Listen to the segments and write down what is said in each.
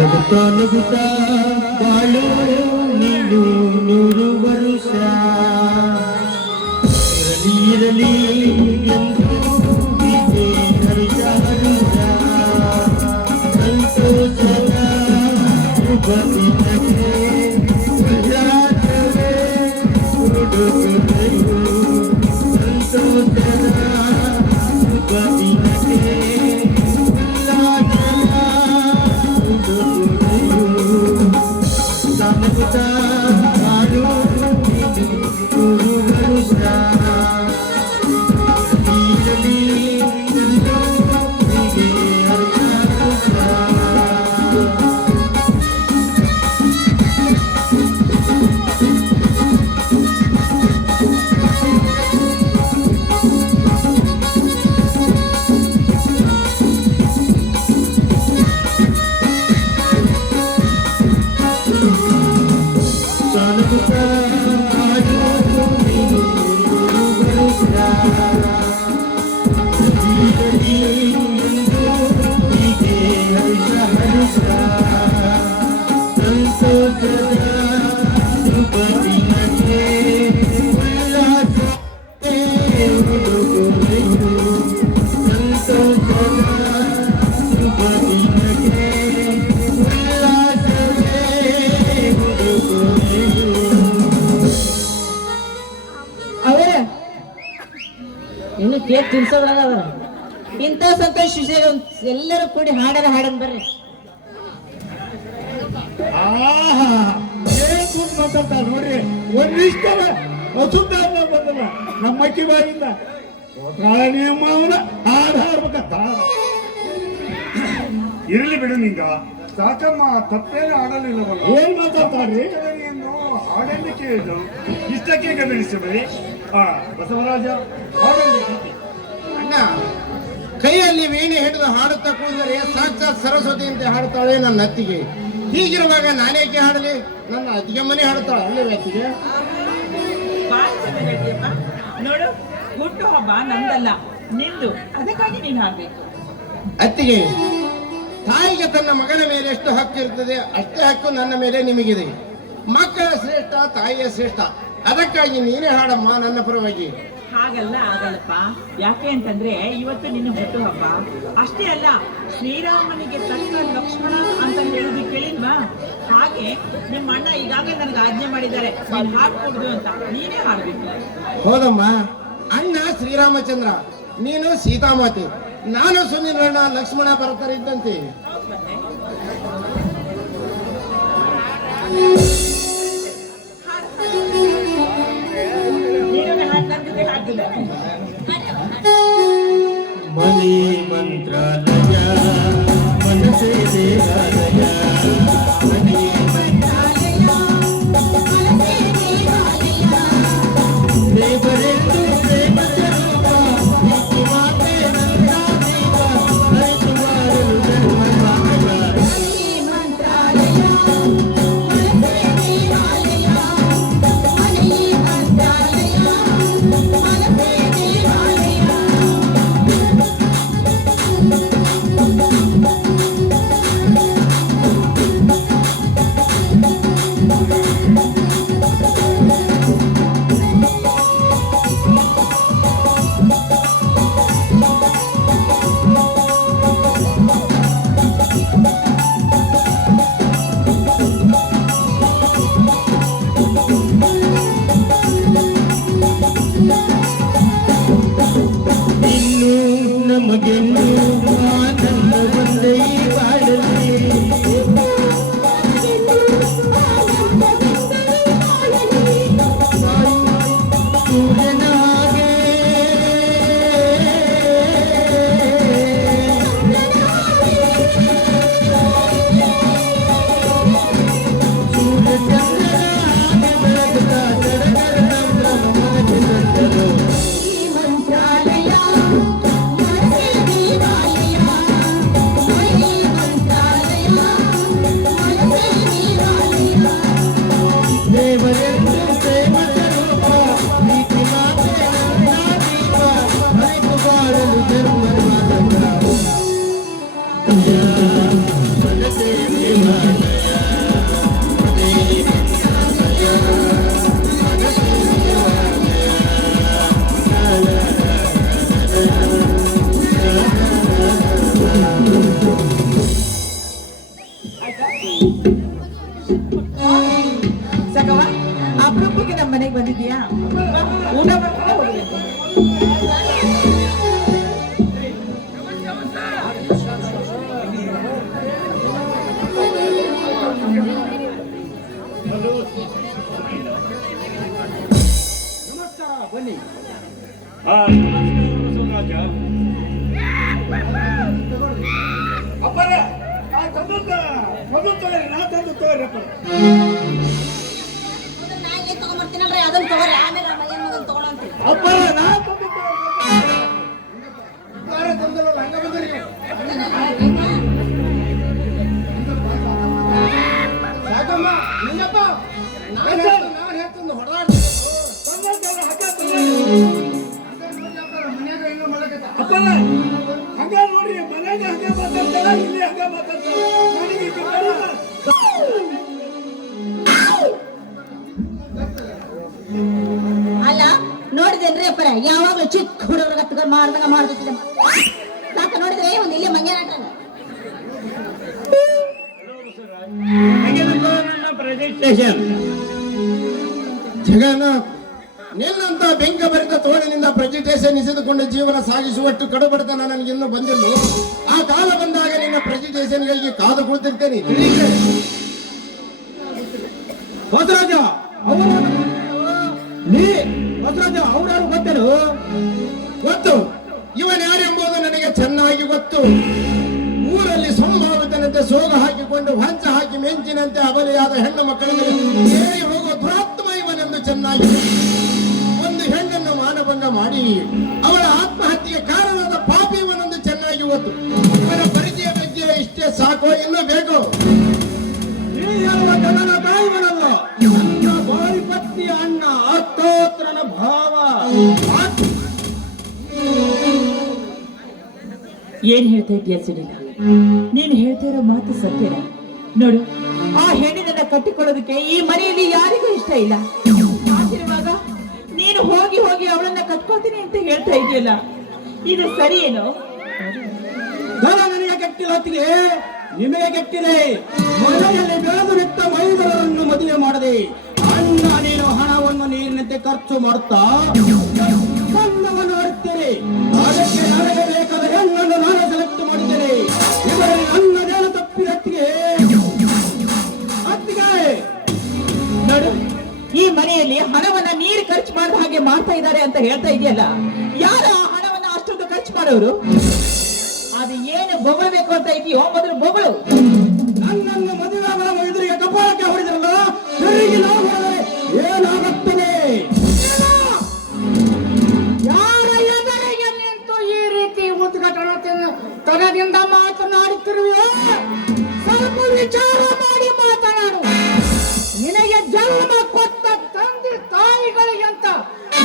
ನಗುತ್ತಾ ನಗುತ್ತಾ ಬಾಳು ನೀನು 100 ವರುಷ ಇರಲಿ ಎಂದು ಹೀಗೆ ಹರುಷ ಹರುಷ ಸಂತೋಷದ ಶುಭ ದಿನಕ್ಕೆ ಉಲ್ಲಾಸವೇ ಉಡುಗೊರೆಯು ಸಂತೋಷದ ಶುಭ ದಿನಕ್ಕೆ ಉಲ್ಲಾಸದ ಉಡುಗೊರೆಯು ನಗುತ್ತಾ ಬಾಳು ನೀನು 100 ವರುಷ ಇನ್ನು ಕೇಕ್ ತಿನ್ಸೋದ್ರಾಗ ಇಂಥ ಸಂತೋಷ ವಿಷಯ ಎಲ್ಲರೂ ಕೂಡಿ ಹಾಡನ್ ಬರ್ರಿ. ಮಾತಾಡ್ತಾರೆ ನೋಡ್ರಿ, ಒಂದಿಷ್ಟ ಅಶುದ್ಧ ಬಂದಲ್ಲ ನಮ್ಮ ಅಕ್ಕಿ ಬಾಯಿಂದ ನಿಯಮವನ್ನ ಹಾಡ್ಬೇಕಂತ. ಇರಲಿ ಬಿಡು ನಿಂಗ ಸಾಕಮ್ಮ, ತಪ್ಪೇನು ಆಡಲಿಲ್ಲವಲ್ಲ. ಏನ್ ಮಾತಾಡ್ತಾರ್ರಿ? ಹಾಡನ್ನು ಕೇಳಿದ್ದು ಇಷ್ಟಕ್ಕೆ ಗಮನಿಸಬೇಡಿ. ಬಸವರಾಜ ಅಣ್ಣ, ಕೈಯಲ್ಲಿ ವೀಣೆ ಹಿಡಿದು ಹಾಡುತ್ತಾ ಕೂದರೆ ಸಾಕ್ಷಾತ್ ಸರಸ್ವತಿ ಅಂತ ಹಾಡುತ್ತಾಳೆ ನನ್ನ ಅತ್ತಿಗೆ. ಹೀಗಿರುವಾಗ ನಾನೇಕೆ ಹಾಡಲಿ? ನನ್ನ ಅತ್ತಿಗೆ ಮನೆ ಹಾಡುತ್ತಾಳೆ ಅಲ್ಲೇ ಅತ್ತಿಗೆ. ನೋಡು, ಹುಟ್ಟು ಹಬ್ಬ ನಂದಲ್ಲ ನಿಂದು, ಅದಕ್ಕಾಗಿ ನೀನು ಹಾಡ್ಬೇಕು. ಅತ್ತಿಗೆ, ತಾಯಿಗೆ ತನ್ನ ಮಗನ ಮೇಲೆ ಎಷ್ಟು ಹಕ್ಕು ಇರ್ತದೆ ಅಷ್ಟೇ ಹಕ್ಕು ನನ್ನ ಮೇಲೆ ನಿಮಗಿದೆ. ಮಕ್ಕಳ ಶ್ರೇಷ್ಠ, ತಾಯಿಯ ಶ್ರೇಷ್ಠ. ಅದಕ್ಕಾಗಿ ನೀನೇ ಹಾಡಮ್ಮ ನನ್ನ ಪರವಾಗಿ. ಹಾಗಲ್ಲ ಆಗಲ್ಲಪ್ಪ. ಯಾಕೆ ಅಂತಂದ್ರೆ ಇವತ್ತು ನಿನ್ನ ಹುಟ್ಟು ಹಬ್ಬ. ಅಷ್ಟೇ ಅಲ್ಲ, ಶ್ರೀರಾಮನಿಗೆ ತಕ್ಕ ಲಕ್ಷ್ಮಣ ಅಂತ ಹೇಳುದು ಕೇಳಿಲ್ವಾ? ಹಾಗೆ ನಿಮ್ಮ ಅಣ್ಣ ಈಗಾಗಲೇ ನನಗೆ ಆಜ್ಞೆ ಮಾಡಿದ್ದಾರೆ, ನೀನು ಹಾಡ್ಕೊಡ್ದು ಅಂತ. ನೀನೇ ಹಾಡ್ಬೇಕು. ಹೌದಮ್ಮ, ಅಣ್ಣ ಶ್ರೀರಾಮಚಂದ್ರ, ನೀನು ಸೀತಾಮಾತೆ, ನಾನು ಸುನಿಲಣ್ಣ ಲಕ್ಷ್ಮಣ ಬರ್ತಾರೆ ಇದ್ದಂತೆ. ಮನೆ ಮಂತ್ರಾಲಯ ಮನಸೇ ದೇವಾಲಯ, ಮನೆ ಮಂತ್ರಾಲಯ ಮನಸೇ ದೇವಾಲಯ, ದೇವರೆಂದು ಪ್ರೇಮ ಸ್ವರೂಪ ಮಾತೆ ನನ್ನ ದೇವ ಹರಿದು ಮಾಡಲು ಧರ್ಮ ಆಯ್ತಾ? ಸಾಕವ್ವ ಅಪರೂಪಕ್ಕೆ ನಮ್ಮ ಮನೆಗೆ ಬಂದಿದ್ಯಾ? ಊಟ ಮಾಡ್ಕೊಂಡೆ ಹೋಗ್ಬೇಕು. ನಮಸ್ಕಾರ, ಬನ್ನಿ. ಅಪ್ಪರ ಮೊದಲು ತೋರಿ, ನಾ ತಂದು ತೋರಪ್ಪ. ನಾ ಏನ್ ತಗೊಂಡ್ಬರ್ತೀನಲ್ರಿ ಅದನ್ನ ತಗೋರಿ, ಆಮೇಲೆ ನಮ್ಮ ಮಗನ್ ಮಗನ್ ತಗೊಳಂತೀರಿ. ಅಪ್ಪರ ನಾ ತಂದು ಸಾಕಮ್ಮ ನಿಂಗಪ್ಪ ನಾನು ಹೇಳ್ತೀನಿ ಹೊಡೆದಾಡ ಅಪ್ಪರ ಹಂಗ ನೋಡ್ರಿ, ಮನೆಗೆ ಹಂಗ ಮಾತಾಡ್ತಾರ, ಇಲ್ಲಿ ಹಂಗ ಮಾತಾಡ್ತಾರ. ನನಗೆ ಈಗ ಬರೋಲ್ಲ. ಅಲ್ಲ ನೋಡಿದೇನ್ರಿ ಅಪ್ಪರ ಯಾವಾಗ್ಲೂ ಚಿಕ್ಕ ಹುಡುಗರ ಗತ್ತಗ ಮಾಡ್ದಂಗ ಮಾಡ್ತಿದ್ದೆ. ಸಾಕ ನೋಡಿದ್ರೆ ಒಂದ್ ಇಲ್ಲೇ ಮಂಗ್ಯ ನಾಟ ಜಗನ್ನಾಥ್, ನಿನ್ನಂತ ಬೆಂಕ ಬರಿದ ತೋಳಿನಿಂದ ಪ್ರೆಜಿಟೇಷನ್ ಇಸಿದುಕೊಂಡು ಜೀವನ ಸಾಗಿಸುವಷ್ಟು ಕಡುಬಡತನ ನನಗೆ ಇನ್ನೂ ಬಂದಿಲ್ಲ. ಆ ಕಾಲ ಬಂದಾಗ ನಿನ್ನ ಪ್ರೆಜಿಟೇಷನ್ಗಳಿಗೆ ಕಾದು ಕುಳಿತಿರ್ತೇನೆ. ಹೊಸರಾಜ ಹೊಸರಾಜ ಅವ್ರು ಗೊತ್ತೇನು? ಗೊತ್ತು, ಇವನ್ ಯಾರೆಂಬುದು ನನಗೆ ಚೆನ್ನಾಗಿ ಗೊತ್ತು. ಊರಲ್ಲಿ ಸಂಭಾವಿತನಂತೆ ಸೋಗ ಹಾಕಿಕೊಂಡು ಹಂಚ ಹಾಕಿ ಮೆಂಚಿನಂತೆ ಅಬಲಿಯಾದ ಹೆಣ್ಣು ಮಕ್ಕಳಿಗೆ ಏರಿ ಹೋಗುವ ದುರಾತ್ಮ ಇವನೆಂದು ಚೆನ್ನಾಗಿ ಗೊತ್ತು. ಒಂದು ಹೆಣ್ಣನ್ನು ಮಾನಭಂಗ ಮಾಡಿ ಅವಳ ಆತ್ಮಹತ್ಯೆಗೆ ಕಾರಣವಾದ ಪಾಪಿ ಇವನೆಂದು ಚೆನ್ನಾಗಿ ಗೊತ್ತು. ಇವನ ಪರಿಚಯ ಬಗ್ಗೆ ಇಷ್ಟೇ ಸಾಕೋ, ಇನ್ನೂ ಬೇಕು? ನನ್ನ ತಾಯಿವನಲ್ಲ, ನನ್ನ ಬಾರಿ ಪತ್ನಿಯ ಅಣ್ಣ ಅರ್ಥೋತ್ರನ ಭಾವ. ಏನ್ ಹೇಳ್ತಾ ಇದೀಯ ಸುನೀಲ? ನೀನು ಹೇಳ್ತಾ ಇರೋ ಮಾತು ಸತ್ಯನ? ನೋಡು, ಆ ಹೆಣ್ಣಿನನ್ನ ಕಟ್ಟಿಕೊಳ್ಳೋದಕ್ಕೆ ಈ ಮನೆಯಲ್ಲಿ ಯಾರಿಗೂ ಇಷ್ಟ ಇಲ್ಲ. ಹಾಗಿರುವಾಗ ನೀನು ಹೋಗಿ ಹೋಗಿ ಅವಳನ್ನ ಕಟ್ಕೊಳ್ತೀನಿ ಅಂತ ಹೇಳ್ತಾ ಇದೆಯಲ್ಲ, ಇದು ಸರಿ ಏನೋ? ಧನ ನನಗೆ ಕೆಟ್ಟಿಲ್ಲ, ಹೊತ್ತಿಗೆ ನಿಮಗೆ ಕೆಟ್ಟಿದೆ. ಮನೆಯಲ್ಲಿ ಬೆಳೆದು ನಿಂತ ಮೈದರನ್ನು ಮದುವೆ ಮಾಡದೆ ಅಣ್ಣ ನೀನು ಹಣವನ್ನು ನೀರಿನಂತೆ ಖರ್ಚು ಮಾಡುತ್ತಾ ಕಣ್ಣವನ್ನು ಆಡುತ್ತೀರಿ. ಅದಕ್ಕೆ ನನಗೆ ಬೇಕಾದ ಹೆಣ್ಣನ್ನು ನಾನು ಸೆಲೆಕ್ಟ್ ಮಾಡಿದ್ದೇನೆ. ಇದರಲ್ಲಿ ನನ್ನದೇನು ತಪ್ಪಿದೆ ಅತ್ತಿಗೆ? ನೋಡು, ಈ ಮನೆಯಲ್ಲಿ ಹಣವನ್ನ ನೀರು ಖರ್ಚು ಮಾಡಿದ ಹಾಗೆ ಮಾಡ್ತಾ ಇದ್ದಾರೆ ಅಂತ ಹೇಳ್ತಾ ಇದೆಯಲ್ಲ, ಯಾರ ಹಣವನ್ನ ಅಷ್ಟೊಂದು ಖರ್ಚು ಮಾಡೋರು? ಅದು ಏನು ಬೊಗಳಬೇಕು ಅಂತ ಇದೆಯೋ ಮೊದಲು ಬೊಗಳು. ನನ್ನನ್ನು ಮದುವೆ ಅವರ ಎದುರಿಗೆ ಕಪಾಳಕ್ಕೆ ಹೊಡೆದ್ರಲ್ಲ, ಸರಿಗೆ ನಾವು ಹೊಡೆದರೆ ಏನಾಗುತ್ತದೆ? ಯಾರ ಎದುರಿಗೆ ನಿಂತು ಈ ರೀತಿ ಉದ್ಘಾಟನದಿಂದ ಮಾತನಾಡುತ್ತಿರುವೆ? ಸ್ವಲ್ಪ ವಿಚಾರ ಮಾಡಿ ಮಾತನಾಡು. ನಿನಗೆ ಜನ್ಮ ಕೊಟ್ಟ ತಂದೆ ತಾಯಿಗಳಿಗಂತ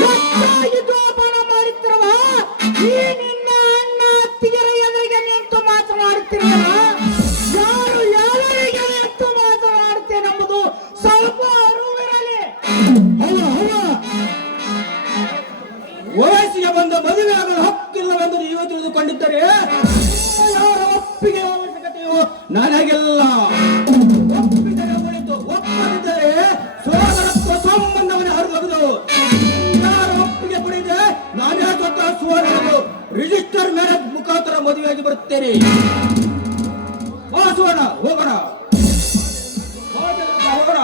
ಹೆಚ್ಚಾಗಿ ಜೋಪಾನ ಮಾಡುತ್ತಿರುವ ಈ ನಿನ್ನ ಅಣ್ಣ ಅತ್ತಿಗೆರ ಎದುರಿಗೆ ನಿಂತು ಮಾತನಾಡುತ್ತಿರುವ ಯಾರು ಯಾರಿಗೆ ನಿಂತು ಮಾತನಾಡುತ್ತೇನೆಂಬುದು ಸ್ವಲ್ಪ ಅರಿವಿರಲಿ. ವಯಸ್ಸಿಗೆ ಬಂದ ಮದುವೆ ಆಗಲು ಹಕ್ಕಿಲ್ಲವೆಂದು ನೀವು ತಿಳಿದುಕೊಂಡಿದ್ದರೆ ಯಾರ ಒಪ್ಪಿಗೆ ಅವಶ್ಯಕತೆಯು ನನಗಿಲ್ಲ. ಒಪ್ಪಿದರೆ ಒಳಿತು, ಒಪ್ಪದಿದ್ದರೆ ಸೋದರತ್ವ ಸಂಬಂಧವನ್ನು ಹರಿದು ಯಾರ ಒಪ್ಪಿಗೆ ಕೊಡಿದೆ ನಾನೇ ಸ್ವತಃ ಸುವರ್ಣರು ರಿಜಿಸ್ಟರ್ ಮ್ಯಾರೇಜ್ ಮುಖಾಂತರ ಮದುವೆಯಾಗಿ ಬರುತ್ತೇನೆ. ಸುವರ್ಣ ಹೋಗೋಣ, ಹೋಗೋಣ.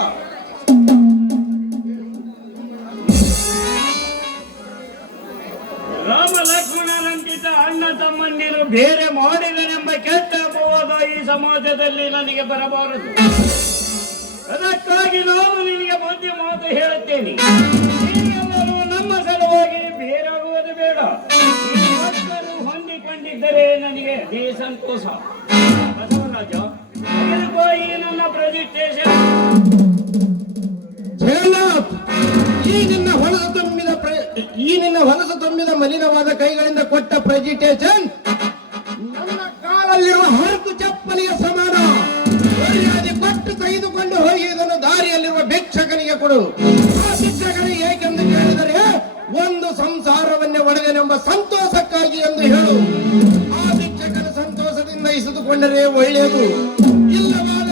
ರಾಮ ಲಕ್ಷ್ಮಣರಂತಿದ್ದ ಅಣ್ಣ ತಮ್ಮಂದಿರು ಬೇರೆ ಮಾಡಿದನೆಂಬ ಕೆಟ್ಟ ಅಪವಾದ ಈ ಸಮಾಜದಲ್ಲಿ ನನಗೆ ಬರಬಾರದು. ಅದಕ್ಕಾಗಿ ನಾನು ನಿನಗೆ ಮಧ್ಯ ಮಾತು ಹೇಳುತ್ತೇನೆ. ನೀವೆಲ್ಲರೂ ನಮ್ಮ ಸಲುವಾಗಿ ಬೇರಾಗುವುದು ಬೇಡ. ನೀವೆಲ್ಲರೂ ಹೊಂದಿಕೊಂಡಿದ್ದರೆ ನನಗೆ ಅದೇ ಸಂತೋಷ. ಬಸವರಾಜ, ಈ ನನ್ನ ಪ್ರೆಸಿಟೇಷನ್. ಜಗನ್ನಾಥ್, ಈ ನಿನ್ನ ಹೊಲಸು ತುಂಬಿದ ಮಲಿನವಾದ ಕೈಗಳಿಂದ ಕೊಟ್ಟ ಪ್ರೆಜಿಟೇಷನ್ ನನ್ನ ಕಾಲಲ್ಲಿರುವ ಹರಕು ಚಪ್ಪಲಿಯ ಸಮಾನ. ಮರ್ಯಾದೆ ಕೊಟ್ಟು ತೆಗೆದುಕೊಂಡು ಹೋಗಿ ಇದನ್ನು ದಾರಿಯಲ್ಲಿರುವ ಭಿಕ್ಷಕನಿಗೆ ಕೊಡು. ಆ ಭಿಕ್ಷಕನಿಗೆ ಏಕೆಂದು ಕೇಳಿದರೆ ಒಂದು ಸಂಸಾರವನ್ನೇ ಒಡೆದನೆಂಬ ಸಂತೋಷಕ್ಕಾಗಿ ಎಂದು ಹೇಳು. ಆ ಭಿಕ್ಷಕನ ಸಂತೋಷದಿಂದ ಇಸಿದುಕೊಂಡರೆ ಒಳ್ಳೆಯದು. ಇಲ್ಲವಾದ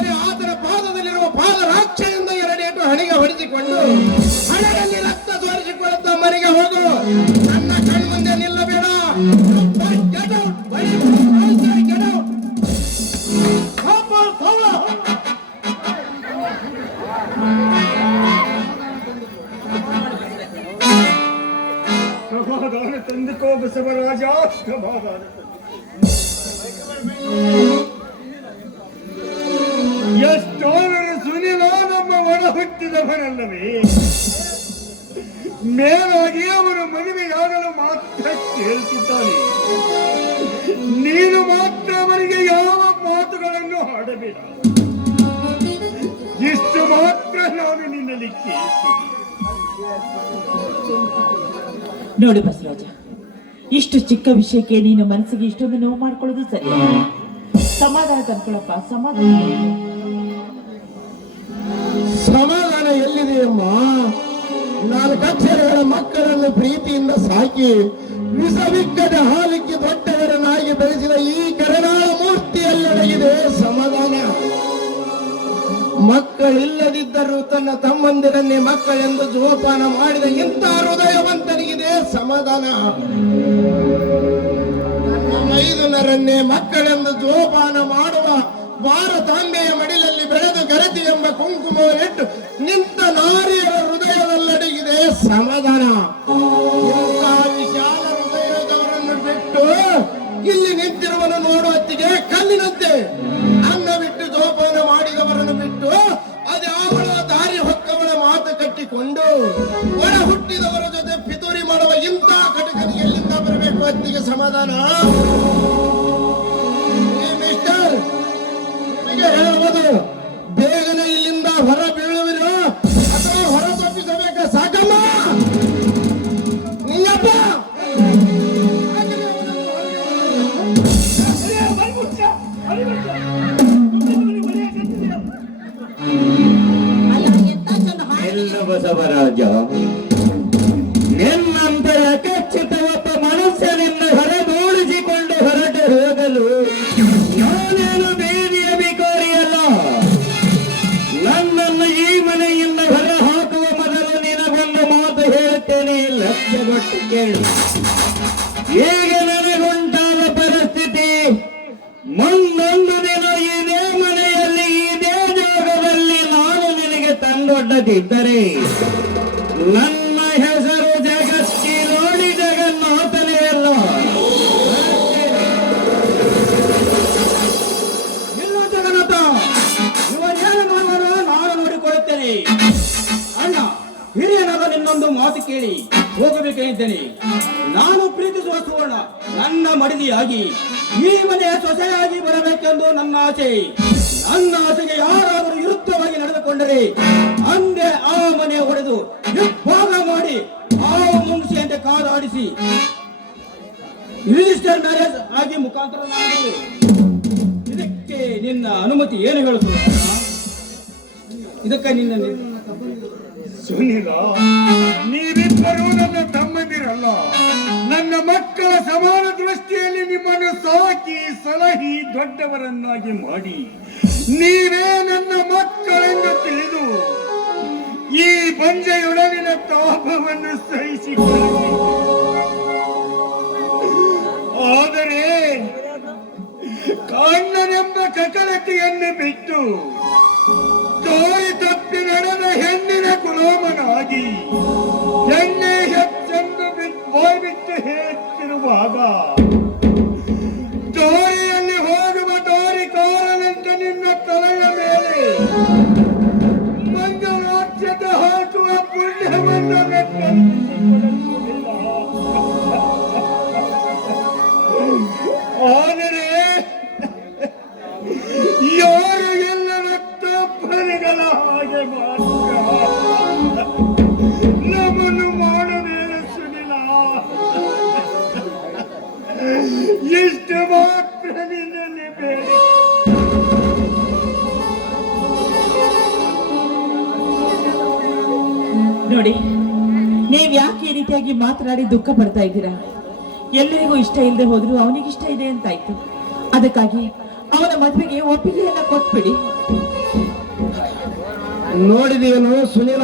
ಸಮಾಧಾನ. ಎಷ್ಟಾದರೂ ಸುನಿಲ ನಮ್ಮ ಒಳ ಹುಟ್ಟಿದವರಲ್ಲವೇ? ಮೇಲಾಗಿ ಅವನು ಮದುವೆಯಾಗಲು ಮಾತ್ರ ಕೇಳ್ತಿದ್ದಾನೆ. ನೀನು ಮಾತ್ರ ಅವರಿಗೆ ಯಾವ ಮಾತುಗಳನ್ನು ಆಡಬೇಡ. ಇಷ್ಟು ಮಾತ್ರ ನಾನು ನಿನ್ನಲ್ಲಿ ಕೇಳ್ತೀನಿ. ನೋಡಿ ಬಸವರಾಜ, ಇಷ್ಟು ಚಿಕ್ಕ ವಿಷಯಕ್ಕೆ ನೀನು ಮನಸ್ಸಿಗೆ ಇಷ್ಟೊಂದು ನೋವು ಮಾಡ್ಕೊಳ್ಳೋದು ಸರಿ. ಸಮಾಧಾನ ತಂದ್ಕೊಳಪ್ಪ, ಸಮಾಧಾನ. ಸಮಾಧಾನ ಎಲ್ಲಿದೆಯಮ್ಮ? 4 ಅಕ್ಷರಗಳ ಮಕ್ಕಳನ್ನು ಪ್ರೀತಿಯಿಂದ ಸಾಕಿ ವಿಷವಿಕ್ಕದ ಹಾಲಿಕ್ಕೆ ದೊಡ್ಡವರನ್ನಾಗಿ ಬೆಳೆಸಿದ ಈ ಕರುಣಾಳ ಮೂರ್ತಿಯಲ್ಲಡಗಿದೆ ಸಮಾಧಾನ. ಮಕ್ಕಳಿಲ್ಲದಿದ್ದರೂ ತನ್ನ ತಮ್ಮಂದಿರನ್ನೇ ಮಕ್ಕಳೆಂದು ಜೋಪಾನ ಮಾಡಿದ ಇಂಥ ಹೃದಯವಂತನಿಗಿದೆ ಸಮಾಧಾನ. ತನ್ನ ಮೈದುನರನ್ನೇ ಮಕ್ಕಳೆಂದು ಜೋಪಾನ ಮಾಡುವ ಭಾರತಾಂಬೆಯ ಮಡಿಲಲ್ಲಿ ಬೆಳೆದು ಗರತಿ ಎಂಬ ಕುಂಕುಮವನ್ನಿಟ್ಟು ನಿಂತ ನಾರಿಯರ ಹೃದಯದಲ್ಲಡಗಿದೆ ಸಮಾಧಾನ. ಇಂಥ ವಿಶಾಲ ಹೃದಯದವರನ್ನು ಬಿಟ್ಟು ಇಲ್ಲಿ ನಿಂತಿರುವನು ನೋಡುವ ಹೊತ್ತಿಗೆ ಕಲ್ಲಿನಂತೆ. ಅನ್ನ ಬಿಟ್ಟು ಜೋಪಾನ ಮಾಡಿದವರನ್ನು ಬಿಟ್ಟು ಅದ್ಯಾವಳ ದಾರಿ ಹೊಕ್ಕವಳ ಮಾತು ಕಟ್ಟಿಕೊಂಡು ಒಳ ಹುಟ್ಟಿದವರ ಜೊತೆ ಪಿತೂರಿ ಮಾಡುವ ಇಂಥ ಕಟಕನಿಗೆ ಎಲ್ಲಿಂದ ಬರಬೇಕು ಹೊತ್ತಿಗೆ ಸಮಾಧಾನ? ಮಿಸ್ಟರ್, ನಿಮಗೆ ಹೇಳಬಹುದು, ಬೇಗನೆ ಇಲ್ಲಿಂದ ಹೊರ ಬೀಳುವಿರೋ ಅಥವಾ ಹೊರ ತಪ್ಪಿಸಬೇಕ? ಸಾಕಮ್ಮ ನಿಂಗಪ್ಪ. ಅಲ್ಲ ಎಂತ ಚಂದ ಹಾಡು. ಎಲ್ಲ ಬಸವರಾಜ, ನಿನ್ನಂತರ ಖಚಿತ ಒಬ್ಬ ಮನುಷ್ಯನನ್ನು ಹೊರದೂಡಿಸಿಕೊಂಡು ಹೊರಟು ಹೋಗಲು ನಾನೇನು ಬೇದಿಯ ಬಿಕಾರಿಯಲ್ಲ. ನನ್ನನ್ನು ಈ ಮನೆಯಿಂದ ಹೊರ ಹಾಕುವ ಮೊದಲು ನಿನಗೊಂದು ಮಾತು ಹೇಳುತ್ತೇನೆ, ಲಕ್ಷ್ಯಗೊಟ್ಟು ಕೇಳು. ಈಗ ನನಗುಂಟಾದ ಪರಿಸ್ಥಿತಿ ಮುಂದೊಂದು ದಿನ ಇದೇ ಮನೆಯಲ್ಲಿ ಇದೇ ಜಾಗದಲ್ಲಿ ನಾನು ನಿನಗೆ ತಂದೊಡ್ಡದಿದ್ದರೆ ನನ್ನ ಹೆಸರು ಜಗತ್ತಿ ನೋಡಿ ಜಗನ್ನಾಥನೇ ಅಲ್ಲ. ಇಲ್ಲ ಜಗನ್ನಾಥ, ಇವನೇನು ಮಾಡುವ ನಾನು ನೋಡಿಕೊಳ್ಳುತ್ತೇನೆ. ಅಣ್ಣ, ಹಿರಿಯನಾದ ನಿನ್ನೊಂದು ಮಾತು ಕೇಳಿ ಹೋಗಬೇಕೆಂತೇನೆ. ನಾನು ಪ್ರೀತಿಸುವ ಸುವರ್ಣ ನನ್ನ ಮಡದಿಯಾಗಿ ಈ ಮನೆಯ ಸೊಸೆಯಾಗಿ ಬರಬೇಕೆಂದು ನನ್ನ ಆಸೆ. ನನ್ನ ಆಸೆಗೆ ಯಾರಾದರೂ ವಿರುದ್ಧವಾಗಿ ನಡೆದುಕೊಂಡರೆ ಅಂದೇ ಆ ಮನೆ ಹೊಡೆದು ವಿಭಾಗ ಮಾಡಿ ಆ ಮುಂಗ್ಸಿಯಂತೆ ಕಾದಾಡಿಸಿ ರಿಜಿಸ್ಟರ್ ಮ್ಯಾರೇಜ್ ಆಗಿ ಮುಖಾಂತರ ನಾನು. ಇದಕ್ಕೆ ನಿನ್ನ ಅನುಮತಿ ಏನು ಹೇಳುತ್ತದೆ? ಇದಕ್ಕೆ ನಿನ್ನ ಸುನಿಲ, ನೀವಿಬ್ಬರೂ ನನ್ನ ತಮ್ಮಂದಿರಲ್ಲ. ನನ್ನ ಮಕ್ಕಳ ಸಮಾನ ದೃಷ್ಟಿಯಲ್ಲಿ ನಿಮ್ಮನ್ನು ಸಾಕಿ ಸಲಹಿ ದೊಡ್ಡವರನ್ನಾಗಿ ಮಾಡಿ ನೀವೇ ನನ್ನ ಮಕ್ಕಳೆಂದು ತಿಳಿದು ಈ ಬಂಜೆಯೊಡನಿನ ತಾಪವನ್ನು ಸಹಿಸಿಕೊಳ್ಳಿ. ಆದರೆ ಕಣ್ಣನೆಂಬ ಕಕಳತೆಯನ್ನು ಬಿಟ್ಟು ತೋರಿ ತಪ್ಪಿ ನಡೆದ ಹೆಣ್ಣಿನ ಗುಲಾಮನಾಗಿ ಎಣ್ಣೆ ಹೆಚ್ಚೆಂದು ಬಾಯ್ ಬಿಟ್ಟು ಹೇಳುತ್ತಿರುವಾಗ ದಾರಿಯಲ್ಲಿ ಹೋಗುವ ದಾರಿ ಕಾರಣಂತ ನಿನ್ನ ತಲೆಯ ಮೇಲೆ ಮಂಗಳಾಕ್ಷತೆ ಹಾಕುವ ಪುಣ್ಯವನ್ನು ಕಲ್ಪಿಸಿಕೊಳ್ಳುವುದಿಲ್ಲ. ಆದರೆ ಯಾರು ಎಲ್ಲರ ತಪ್ಪರಿಗಳ ಹಾಗೆ ಮಾತ್ರ ನಮ್ಮನ್ನು ಮಾಡಬೇಡ ಸುನಿಲ. ಎಷ್ಟು ಮಾತ್ರ ನಿನ್ನಲ್ಲಿ ಬೇಡ. ನೋಡಿ, ನೀವ್ ಯಾಕೆ ಈ ರೀತಿಯಾಗಿ ಮಾತನಾಡಿ ದುಃಖ ಪಡ್ತಾ ಇದ್ದೀರಾ? ಎಲ್ಲರಿಗೂ ಇಷ್ಟ ಇಲ್ಲದೆ ಹೋದ್ರು ಅವನಿಗೆ ಇಷ್ಟ ಇದೆ ಅಂತಾಯ್ತು. ಅದಕ್ಕಾಗಿ ಅವನ ಮದುವೆಗೆ ಒಪ್ಪಿಗೆಯನ್ನ ಕೊಟ್ಬಿಡಿ. ನೋಡಿದೇನು ಸುನಿಲ,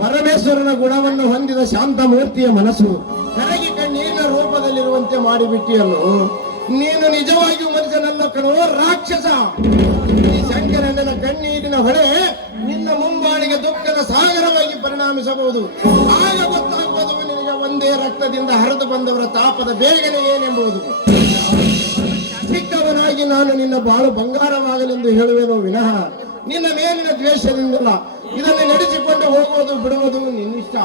ಪರಮೇಶ್ವರನ ಗುಣವನ್ನು ಹೊಂದಿದ ಶಾಂತ ಮೂರ್ತಿಯ ಮನಸ್ಸು ಕರಗಿ ಕಣ್ಣೀರಿನ ರೂಪದಲ್ಲಿರುವಂತೆ ಮಾಡಿಬಿಟ್ಟಿಯಲ್ಲೋ. ನೀನು ನಿಜವಾಗಿಯೂ ಮನುಷ್ಯನಲ್ಲ ಕಣೋ, ರಾಕ್ಷಸ. ಈ ಶಂಕರಣ್ಣನ ಕಣ್ಣೀರಿನ ಹೊಳೆ ನಿನ್ನ ಮುಂಬಾಳಿಗೆ ದುಃಖದ ಸಾಗರವಾಗಿ ಪರಿಣಾಮಿಸಬಹುದು. ಆಗ ಗೊತ್ತಾಗುವುದು ನಿನಗೆ ಒಂದೇ ರಕ್ತದಿಂದ ಹರಿದು ಬಂದವರ ತಾಪದ ಬೇಗನೆ ಏನೆಂಬುದು. ಚಿಕ್ಕವನಾಗಿ ನಾನು ನಿನ್ನ ಬಾಳು ಬಂಗಾರವಾಗಲೆಂದು ಹೇಳುವೆನೋ ವಿನಃ ನಿನ್ನ ಮೇಲಿನ ದ್ವೇಷದಿಂದಲ್ಲ. ಇದನ್ನು ನಡೆಸಿಕೊಂಡು ಹೋಗುವುದು ಬಿಡುವುದು ನಿನ್ನಿಷ್ಟ.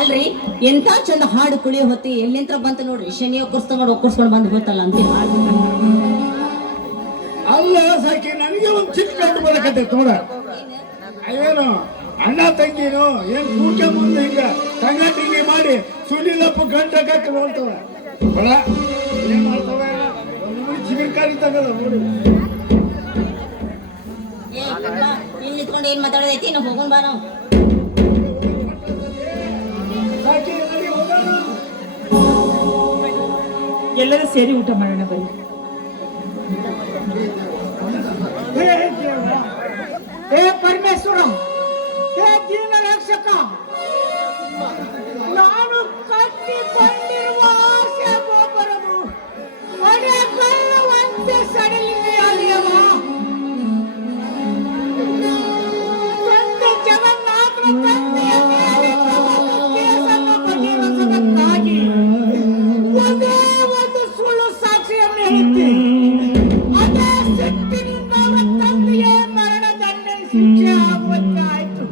ಅಲ್ರಿ ಎಂತ ಚಂದ ಹಾಡು ಕುಳಿಯೋ ಹೊತ್ತಿ ಎಲ್ಲಿಂತ್ರ ಬಂತ ನೋಡ್ರಿ, ಶನಿ ಒಕ್ಕರ್ಸ್ಕೊಂಡು ಬಂದು ಹೋತಲ್ಲ ಅಂತ. ಅಲ್ಲ ಸಾಕಿ ನನಗೆ ಒಂದು ಚಿಕ್ಕ ಗಂಟು ಬರಕತ್ತೆ ನೋಡ. ಅಯ್ಯೇನು ಅಣ್ಣ ತಂಗಿನು ಏನ್ ಕೂಕೆ ಮುಂದೆ ಹಿಂಗ ತಂಗಾಟಿಗೆ ಮಾಡಿ ಸುಲಿಲಪ್ಪ ಗಂಟ ಕಟ್ಟಿ ನೋಡ್ತಾವ. ಬಡ ಏನ್ ಮಾಡ್ತಾವ ಚಿಗುರ್ಕಾರಿ ತಗದ ನೋಡಿ. ಇಲ್ಲಿ ನಿಂತ್ಕೊಂಡು ಏನ್ ಮಾತಾಡೋದೈತಿ, ನಾವು ಹೋಗೋಣ ಬಾ ನಾವು. ಸಾಕಿ ನಡಿ ಹೋಗೋಣ. ಎಲ್ಲರೂ ಸೇರಿ ಊಟ ಮಾಡೋಣ ಬನ್ನಿ. ಹೇ ಪರಮೇಶ್ವರ, ಹೇ ಜೀವನ ರಕ್ಷಕ, ನಾನು ಕಟ್ಟಿಕೊಂಡಿರುವ ಆಸೆ ಗೋಪುರವು ಒಡೆಕೊಳ್ಳುವಂತೆ ಸಡಿಲಿದೆ ಅಲ್ಲಿಯವ. ತಂದೆ ಜಗನ್ನಾಥನ ತಂದೆಯ ಮೇಲೆ ಕೇಸನ್ನು ಬಗೆಹರಿಸುವುದಕ್ಕಾಗಿ ಒಂದೇ ಒಂದು ಸುಳ್ಳು ಸಾಕ್ಷಿಯನ್ನು ಹೇಳಿದ್ದೆ. ಅದೇ ಸಿಟ್ಟಿನಿಂದ ಅವರ ತಂದೆಯೇ ಮರಣದಂಡನೆ ಶಿಕ್ಷೆ ಆಗುವಂತೆ ಆಯಿತು.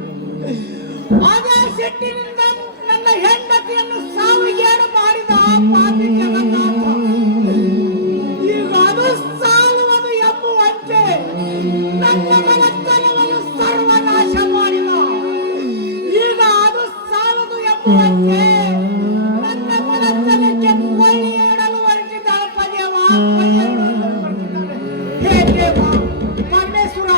ಅದೇ ಸಿಟ್ಟಿನಿಂದ ನನ್ನ ಹೆಂಡತಿಯನ್ನು ಸಾವಿಗೇಡು ಮಾಡಿದ ಆ ಪಾಪಿ ಜಗನ್ನಾಥ ಈಗ ಅದು ಸಾಲುವುದು ಎಂಬುವಂತೆ ನನ್ನ ಮನತನವನ್ನು ಸರ್ವನಾಶ ಮಾಡಿದ. ಈಗ ಅದು ಸಾಲದು ಎಂಬುವಂತೆ ನನ್ನ ಮನತನಕ್ಕೆ ಕೊಳ್ಳಿ ಇಡಲು ಹೊರಟಿದ್ದಾಳೆ ಪದೇವ. ಹೇ ದೇವ ಪರಮೇಶ್ವರ,